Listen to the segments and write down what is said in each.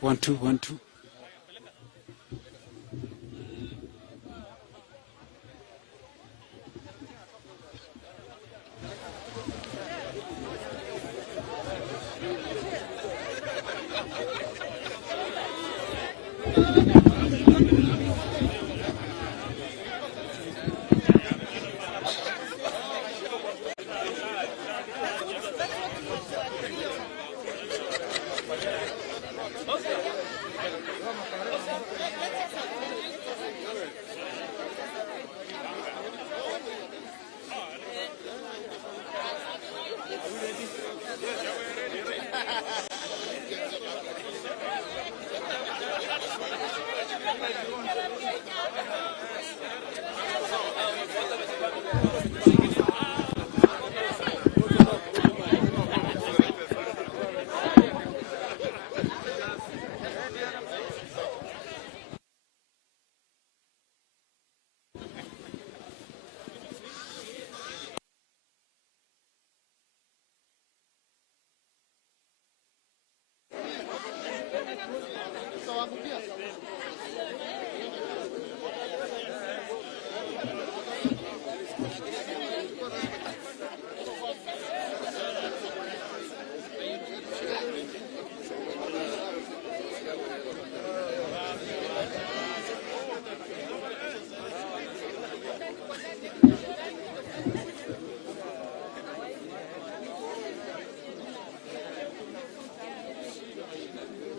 One, two, one, two.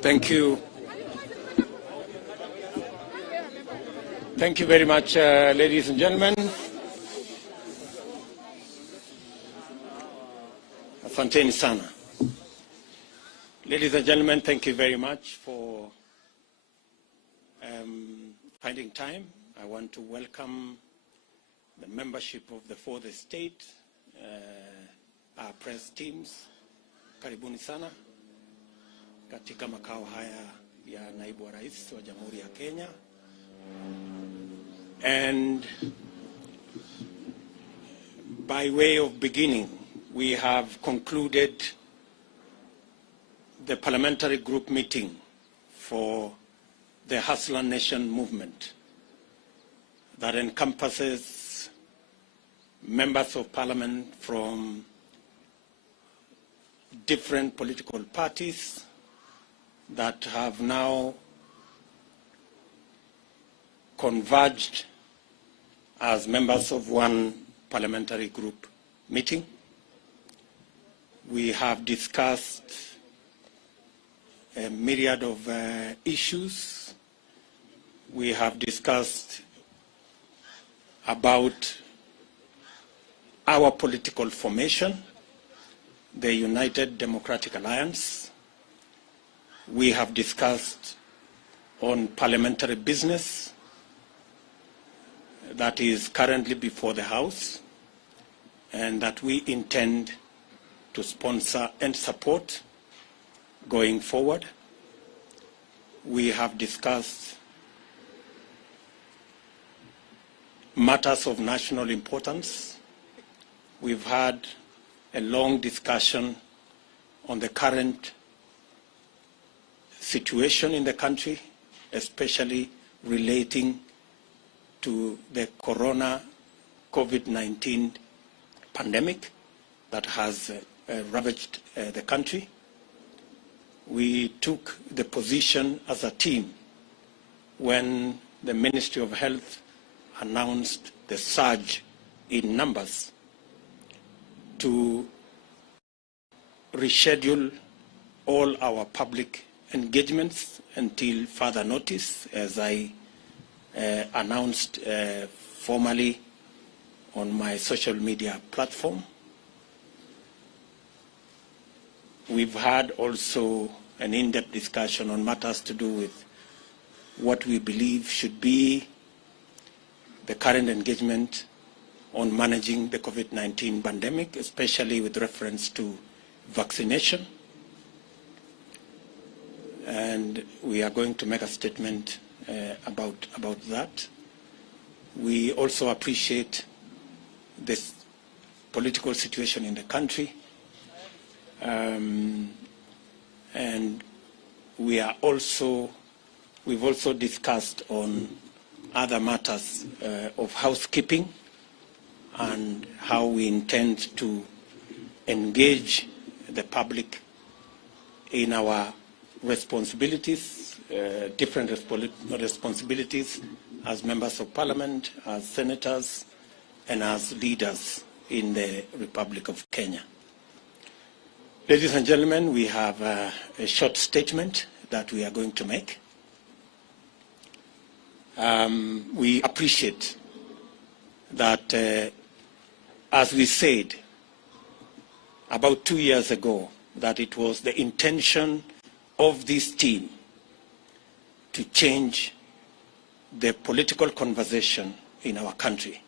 Thank you. Thank you very much, ladies and gentlemen. Asanteni sana. Ladies and gentlemen, thank you very much for finding time. I want to welcome the membership of the fourth estate, our press teams. Karibuni sana katika makao haya ya naibu wa rais wa Jamhuri ya Kenya. And by way of beginning, we have concluded the parliamentary group meeting for the Hustler Nation movement that encompasses members of parliament from different political parties that have now converged as members of one parliamentary group meeting. We have discussed a myriad of issues. We have discussed about our political formation, the United Democratic Alliance. We have discussed on parliamentary business that is currently before the House and that we intend to sponsor and support going forward. We have discussed matters of national importance. We've had a long discussion on the current situation in the country, especially relating to the COVID-19 pandemic that has ravaged the country. We took the position as a team when the Ministry of Health announced the surge in numbers to reschedule all our public engagements until further notice, as I announced formally on my social media platform. We've had also an in-depth discussion on matters to do with what we believe should be the current engagement on managing the COVID-19 pandemic, especially with reference to vaccination. And we are going to make a statement about that. We also appreciate this political situation in the country. And we've also discussed on other matters of housekeeping and how we intend to engage the public in our responsibilities, different responsibilities as members of parliament, as senators, and as leaders in the Republic of Kenya. Ladies and gentlemen, we have a short statement that we are going to make. We appreciate that, as we said about 2 years ago, that it was the intention of this team to change the political conversation in our country.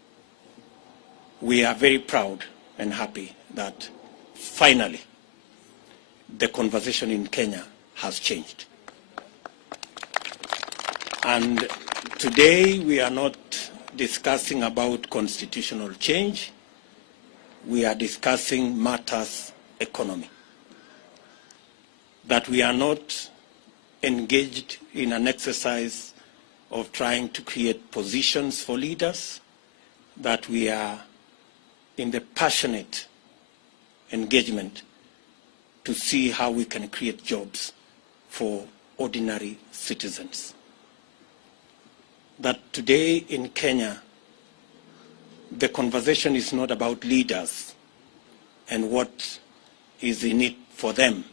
We are very proud and happy that finally the conversation in Kenya has changed. And today we are not discussing about constitutional change. We are discussing matters economy. That we are not engaged in an exercise of trying to create positions for leaders, that we are in the passionate engagement to see how we can create jobs for ordinary citizens. That today in Kenya, the conversation is not about leaders and what is in it for them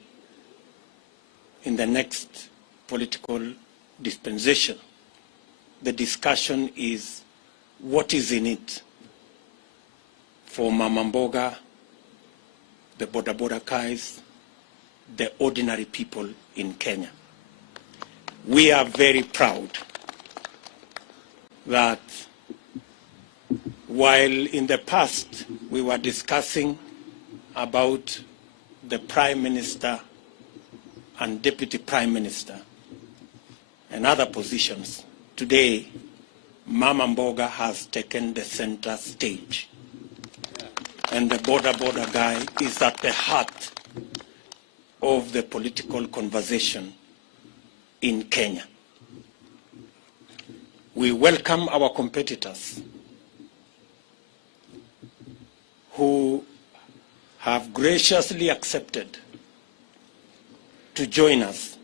in the next political dispensation. The discussion is what is in it for Mama Mboga, the Boda Boda Kais, the ordinary people in Kenya. We are very proud that while in the past we were discussing about the Prime Minister and Deputy Prime Minister and other positions, today Mama Mboga has taken the center stage. And the Boda Boda guy is at the heart of the political conversation in Kenya. We welcome our competitors who have graciously accepted to join us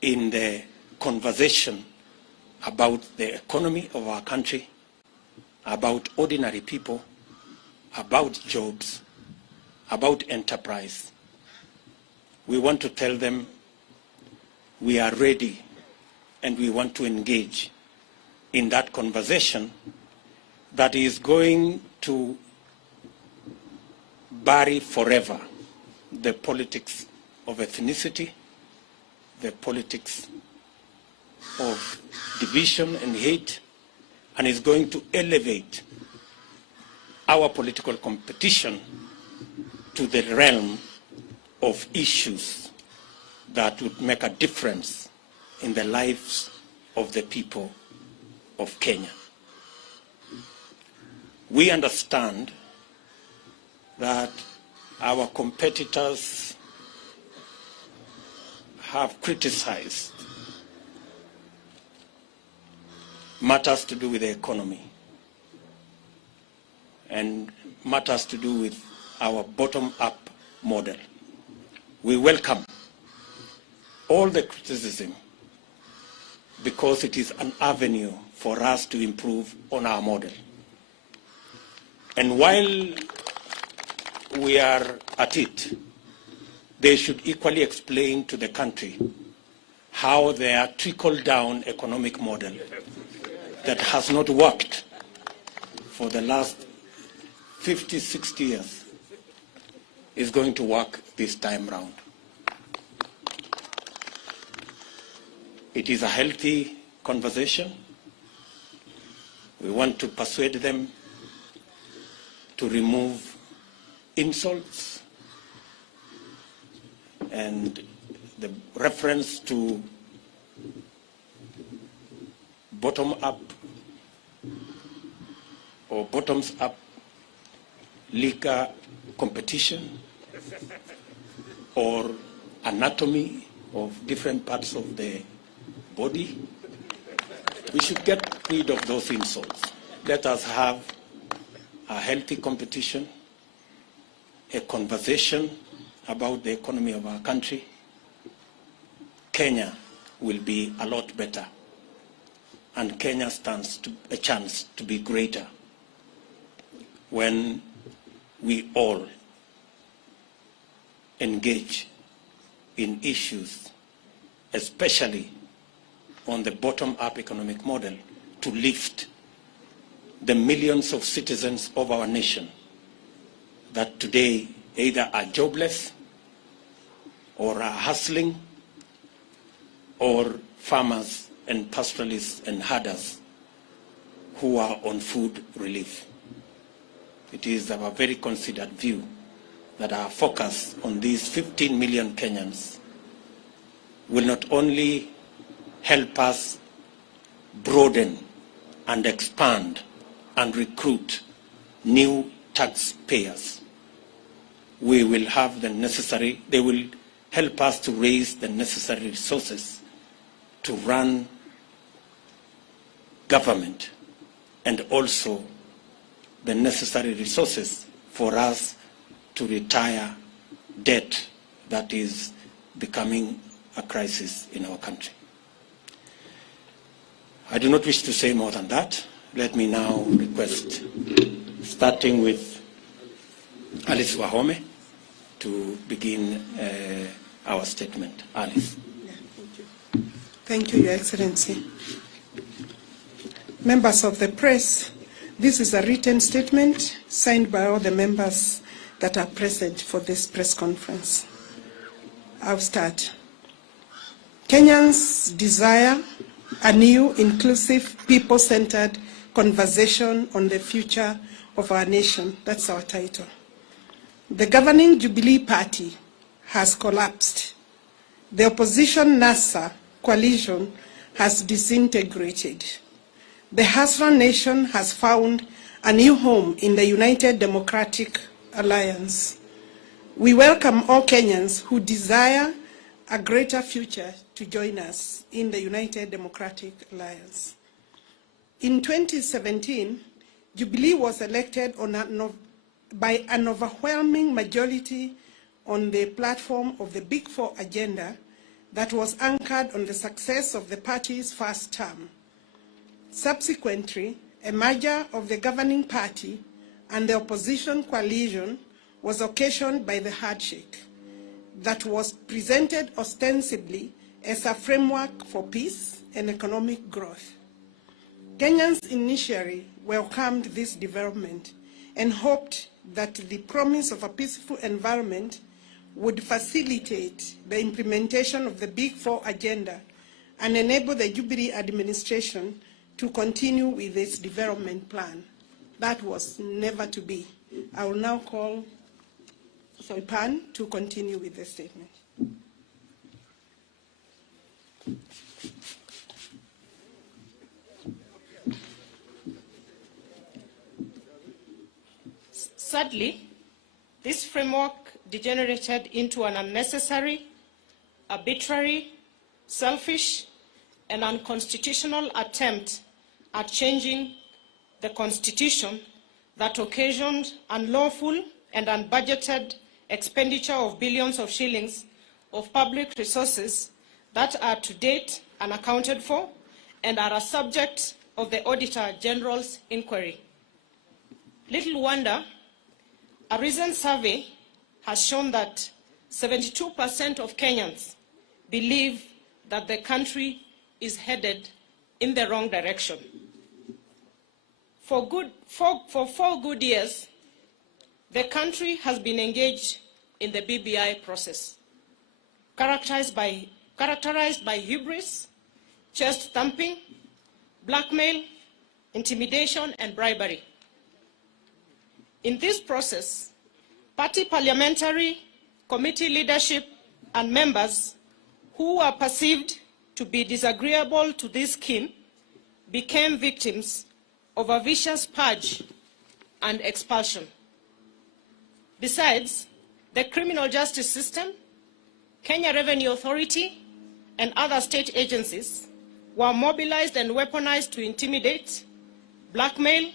in the conversation about the economy of our country, about ordinary people, about jobs, about enterprise. We want to tell them we are ready and we want to engage in that conversation that is going to bury forever the politics of ethnicity, the politics of division and hate, and is going to elevate our political competition to the realm of issues that would make a difference in the lives of the people of Kenya. We understand that our competitors have criticized matters to do with the economy and matters to do with our bottom-up model. We welcome all the criticism because it is an avenue for us to improve on our model. And while we are at it, they should equally explain to the country how their trickle-down economic model that has not worked for the last 50, 60 years is going to work this time round. It is a healthy conversation. We want to persuade them to remove insults and the reference to bottom-up or bottoms-up liquor competition or anatomy of different parts of the body. We should get rid of those insults. Let us have a healthy competition, a conversation about the economy of our country. Kenya will be a lot better, and Kenya stands a chance to be greater when we all engage in issues, especially on the bottom-up economic model, to lift the millions of citizens of our nation that today either are jobless or are hustling, or farmers and pastoralists and herders who are on food relief. It is our very considered view that our focus on these 15 million Kenyans will not only help us broaden and expand and recruit new taxpayers. We will have the necessary, they will help us to raise the necessary resources to run government, and also the necessary resources for us to retire debt that is becoming a crisis in our country. I do not wish to say more than that. Let me now request, starting with Alice Wahome, to begin our statement. Alice. Thank you, Your Excellency. Members of the press, this is a written statement signed by all the members that are present for this press conference. I'll start. Kenyans desire a new, inclusive, people-centered conversation on the future of our nation. That's our title. The governing Jubilee Party has collapsed. The opposition NASA coalition has disintegrated. The Hasran nation has found a new home in the United Democratic Alliance. We welcome all Kenyans who desire a greater future to join us in the United Democratic Alliance. In 2017, Jubilee was elected by an overwhelming majority on the platform of the Big Four agenda that was anchored on the success of the party's first term. Subsequently, a merger of the governing party and the opposition coalition was occasioned by the handshake that was presented ostensibly as a framework for peace and economic growth. Kenyans initially welcomed this development and hoped that the promise of a peaceful environment would facilitate the implementation of the Big Four agenda and enable the Jubilee administration to continue with its development plan. That was never to be. I will now call Soipan to continue with the statement. Sadly, this framework degenerated into an unnecessary, arbitrary, selfish, and unconstitutional attempt at changing the Constitution that occasioned unlawful and unbudgeted expenditure of billions of shillings of public resources that are to date unaccounted for and are a subject of the Auditor General's inquiry. Little wonder, a recent survey has shown that 72% of Kenyans believe that the country is headed in the wrong direction. For 4 good years, the country has been engaged in the BBI process, characterized by hubris, chest thumping, blackmail, intimidation, and bribery. In this process, party parliamentary committee leadership and members who were perceived to be disagreeable to this scheme became victims of a vicious purge and expulsion. Besides, the criminal justice system, Kenya Revenue Authority, and other state agencies were mobilized and weaponized to intimidate, blackmail,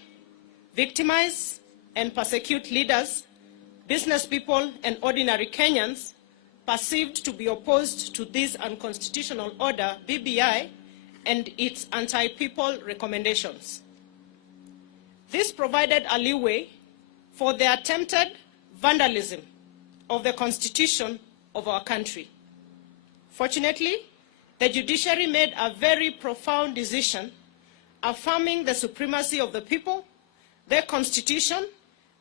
victimize, and persecute leaders, business people, and ordinary Kenyans perceived to be opposed to this unconstitutional order, BBI, and its anti-people recommendations. This provided a leeway for the attempted vandalism of the constitution of our country. Fortunately, the judiciary made a very profound decision affirming the supremacy of the people, their constitution,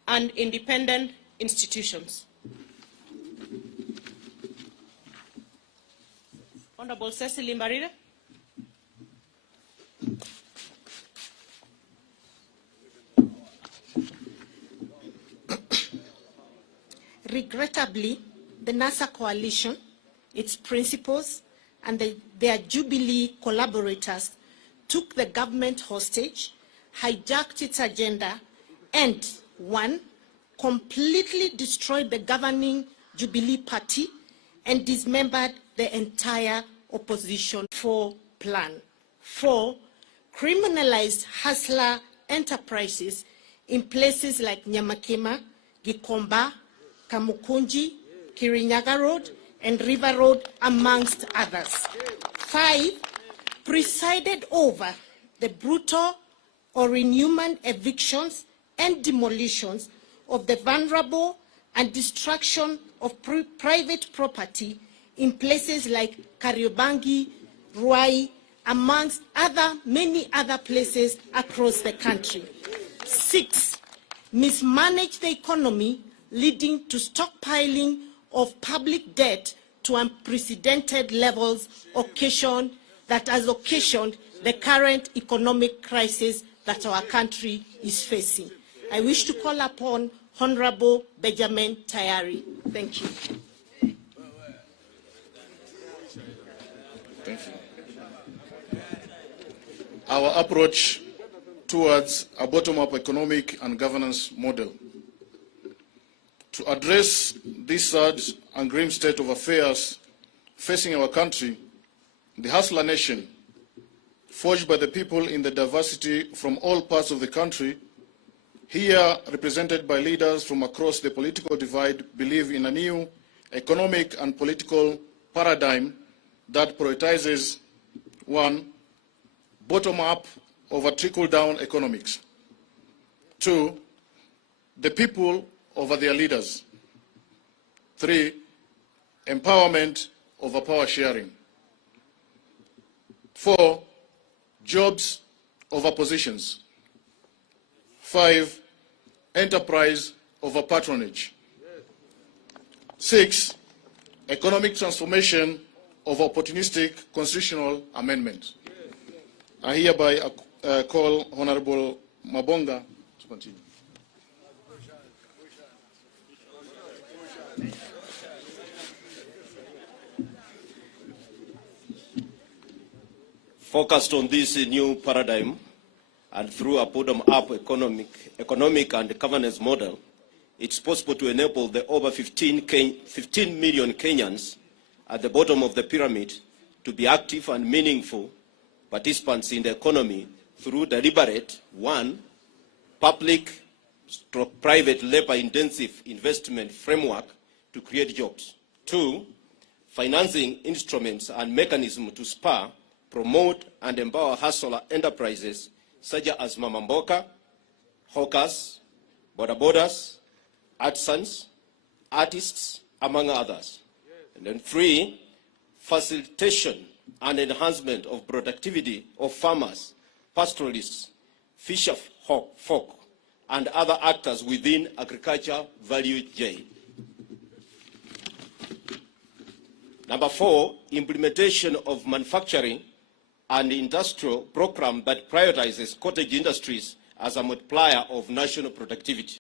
and independent institutions. Honorable Cecily Mbarire. Regrettably, the NASA coalition, its principals, and their Jubilee collaborators took the government hostage, hijacked its agenda, and, one, completely destroyed the governing Jubilee party and dismembered the entire opposition plan. 4, criminalized hustler enterprises in places like Nyamakema, Gikomba, Kamukunji, Kirinyaga Road, and River Road, amongst others. 5, presided over the brutal or inhuman evictions and demolitions of the vulnerable and destruction of private property in places like Kariobangi, Ruai, amongst many other places across the country. 6, mismanaged the economy, leading to stockpiling of public debt to unprecedented levels that has occasioned the current economic crisis that our country is facing. I wish to call upon Honorable Benjamin Tayari. Thank you. Thank you. Our approach towards a bottom-up economic and governance model. To address this sad and grim state of affairs facing our country, the Hustler Nation, forged by the people in the diversity from all parts of the country, here represented by leaders from across the political divide, believe in a new economic and political paradigm that prioritizes, 1, bottom-up over trickle-down economics, 2, the people over their leaders, 3, empowerment over power sharing, 4, jobs over positions, 5, enterprise over patronage, 6, economic transformation over opportunistic constitutional amendment. I hereby call Honorable Mabonga to continue. Focused on this new paradigm and through a bottom-up economic and governance model, it's possible to enable the over 15 million Kenyans at the bottom of the pyramid to be active and meaningful participants in the economy through deliberate, 1, public/private labor-intensive investment framework to create jobs, 2, financing instruments and mechanisms to spur, promote, and empower hustler enterprises such as Mama Mboka, hawkers, bodabodas, artisans, artists, among others. And then 3, facilitation and enhancement of productivity of farmers, pastoralists, fisher folk, and other actors within agriculture value chain. Number 4, implementation of manufacturing and industrial program that prioritizes cottage industries as a multiplier of national productivity.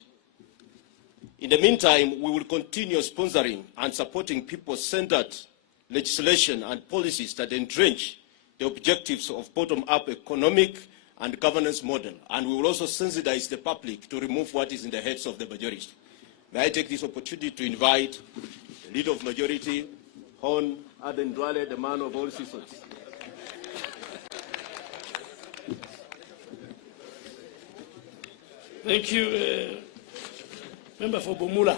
In the meantime, we will continue sponsoring and supporting people-centered legislation and policies that entrench the objectives of bottom-up economic and governance model, and we will also sensitize the public to remove what is in the heads of the majority. May I take this opportunity to invite the Leader of Majority, Hon Aden Duale, the man of all seasons. Thank you, Member for Bumula.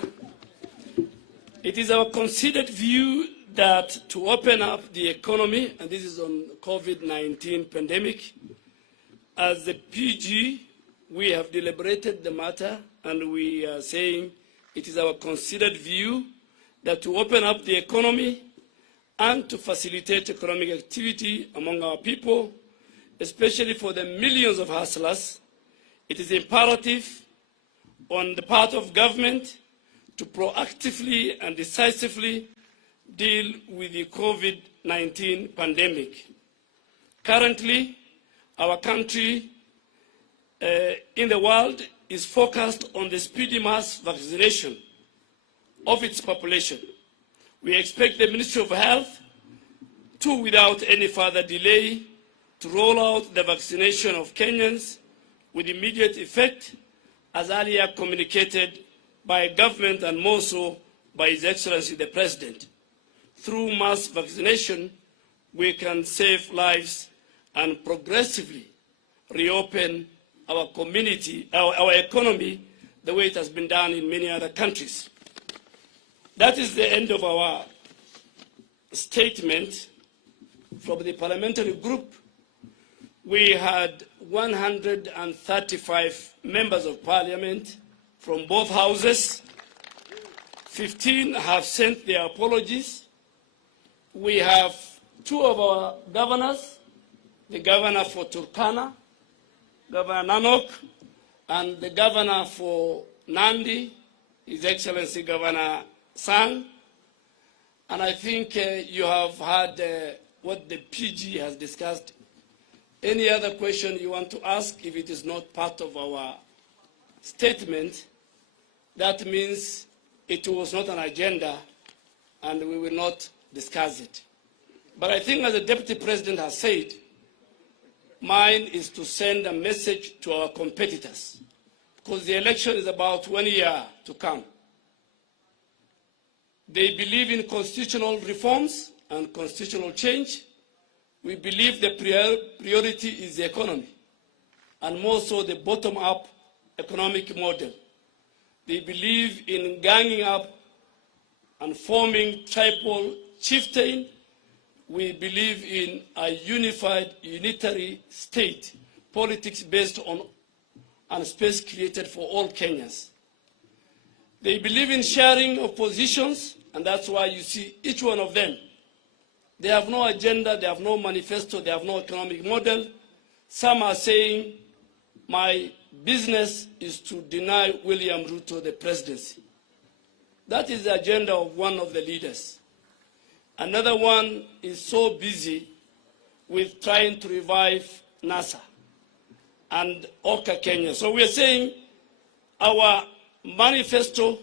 It is our considered view that to open up the economy, and this is on COVID-19 pandemic, as the PG, we have deliberated the matter, and we are saying it is our considered view that to open up the economy and to facilitate economic activity among our people, especially for the millions of hustlers, it is imperative on the part of government to proactively and decisively deal with the COVID-19 pandemic. Currently, our country in the world is focused on the speedy mass vaccination of its population. We expect the Ministry of Health to, without any further delay, to roll out the vaccination of Kenyans with immediate effect, as earlier communicated by government and more so by His Excellency the President. Through mass vaccination, we can save lives and progressively reopen our community, our economy, the way it has been done in many other countries. That is the end of our statement from the parliamentary group. We had 135 members of parliament from both houses. 15 have sent their apologies. We have 2 of our governors, the governor for Turkana, Governor Nanok, and the governor for Nandi, His Excellency Governor Sang. And I think you have heard what the PG has discussed. Any other question you want to ask, if it is not part of our statement, that means it was not an agenda and we will not discuss it. But I think, as the Deputy President has said, mine is to send a message to our competitors, because the election is about 1 year to come. They believe in constitutional reforms and constitutional change. We believe the priority is the economy, and more so the bottom-up economic model. They believe in ganging up and forming tribal chieftain. We believe in a unified, unitary state, politics based on and space created for all Kenyans. They believe in sharing of positions, and that's why you see each one of them. They have no agenda, they have no manifesto, they have no economic model. Some are saying, my business is to deny William Ruto the presidency. That is the agenda of one of the leaders. Another one is so busy with trying to revive NASA and Oka Kenya. So we are saying our manifesto,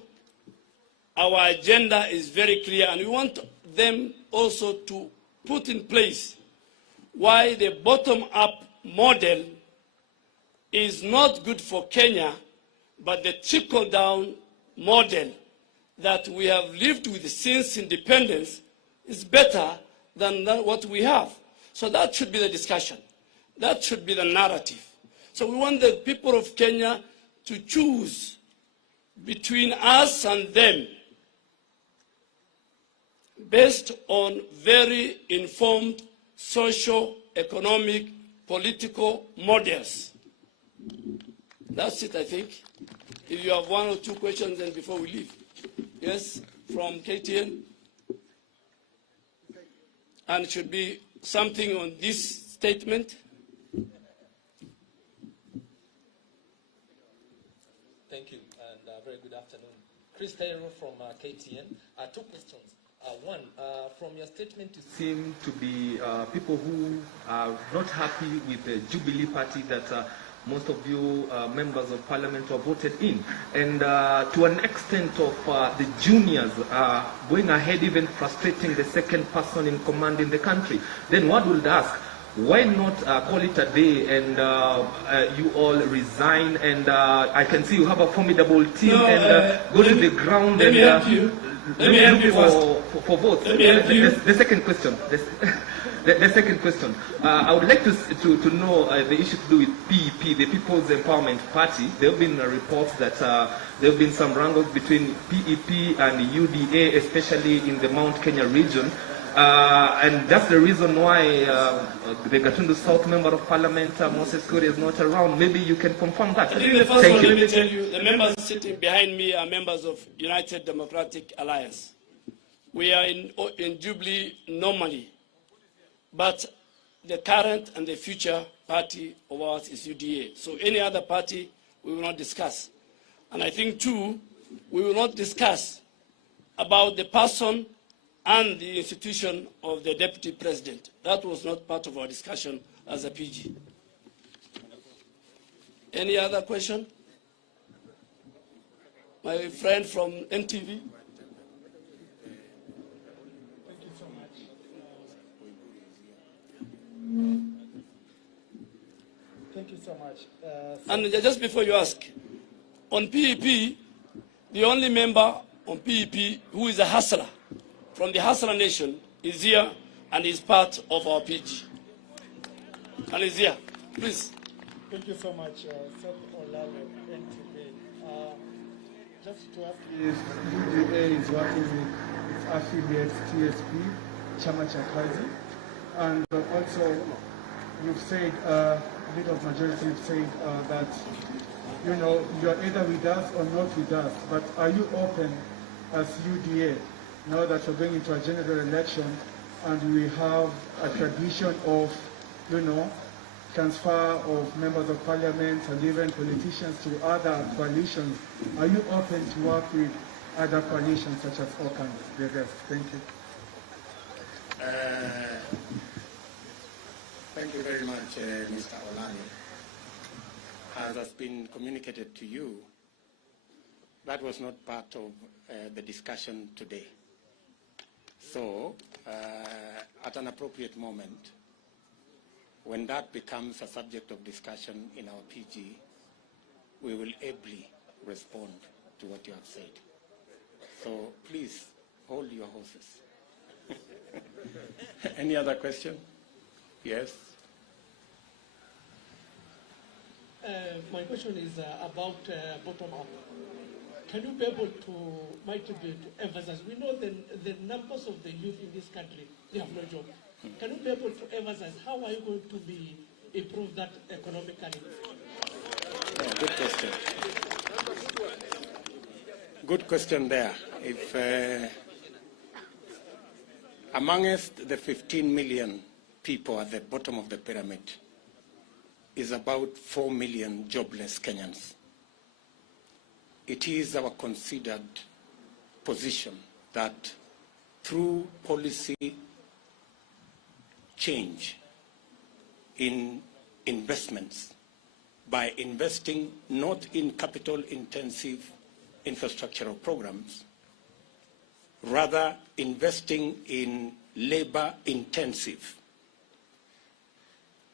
our agenda is very clear, and we want them also to put in place why the bottom-up model is not good for Kenya, but the trickle-down model that we have lived with since independence is better than what we have. So that should be the discussion. That should be the narrative. So we want the people of Kenya to choose between us and them based on very informed social, economic, political models. That's it, I think. If you have 1 or 2 questions, then before we leave. Yes, from KTN. And it should be something on this statement. Thank you, and very good afternoon. Chris Taylor from KTN. 2 questions. One, from your statement, you seem to be people who are not happy with the Jubilee Party that most of you members of parliament have voted in. And to an extent of the juniors going ahead, even frustrating the second person in command in the country. Then one would ask, why not call it a day and you all resign? And I can see you have a formidable team, and go to the ground. Let me help you. Let me help you for votes. Let me help you. The second question. The second question. I would like to know the issue to do with PEP, the People's Empowerment Party. There have been reports that there have been some wrangles between PEP and UDA, especially in the Mount Kenya region. And that's the reason why the Gatundu South Member of Parliament, Moses Kuri, is not around. Maybe you can confirm that. I think the first one, let me tell you, the members sitting behind me are members of United Democratic Alliance. We are in Jubilee normally, but the current and the future party of ours is UDA. So any other party, we will not discuss. And I think, too, we will not discuss about the person and the institution of the Deputy President. That was not part of our discussion as a PG. Any other question? My friend from NTV. Thank you so much. Thank you so much. And just before you ask, on PEP, the only member on PEP who is a hustler from the Hustler Nation is here and is part of our PG. And is here. Please. Thank you so much, Seth Olale, NTV. Just to ask if UDA is working with its affiliate TSP, Chama cha Kazi, and also you've said, bit of majority have said that, you know, you're either with us or not with us, but are you open as UDA now that we're going into a general election and we have a tradition of, you know, transfer of members of parliament and even politicians to other coalitions? Are you open to work with other coalitions such as OCAN, the rest? Thank you. Thank you very much, Mr. Olani. As has been communicated to you, that was not part of the discussion today. So, at an appropriate moment, when that becomes a subject of discussion in our PG, we will ably respond to what you have said. So please, hold your horses. Any other question? Yes? My question is about bottom-up. Can you be able to, emphasize? We know the numbers of the youth in this country, they have no job. Can you be able to emphasize how are you going to improve that economically? Yeah, good question. Good question there. If amongst the 15 million people at the bottom of the pyramid is about 4 million jobless Kenyans, it is our considered position that through policy change in investments, by investing not in capital-intensive infrastructural programs, rather investing in labor-intensive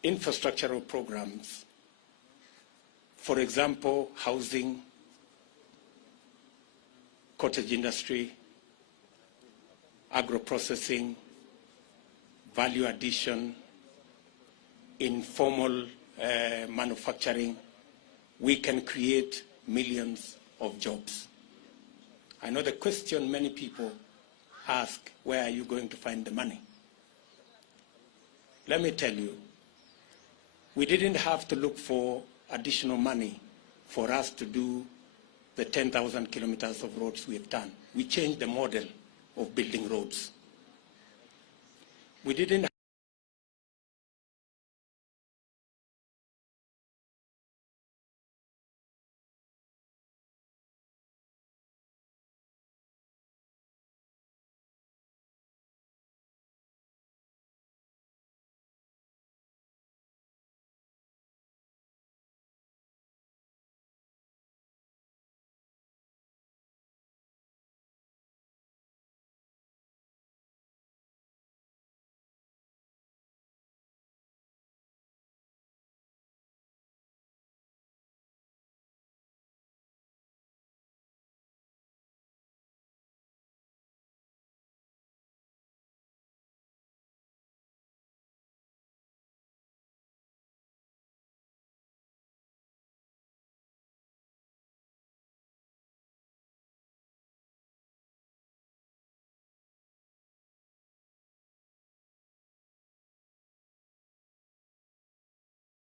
infrastructural programs, for example, housing, cottage industry, agro-processing, value addition, informal manufacturing, we can create millions of jobs. I know the question many people ask, where are you going to find the money? Let me tell you, we didn't have to look for additional money for us to do the 10,000 kilometers of roads we have done. We changed the model of building roads. We didn't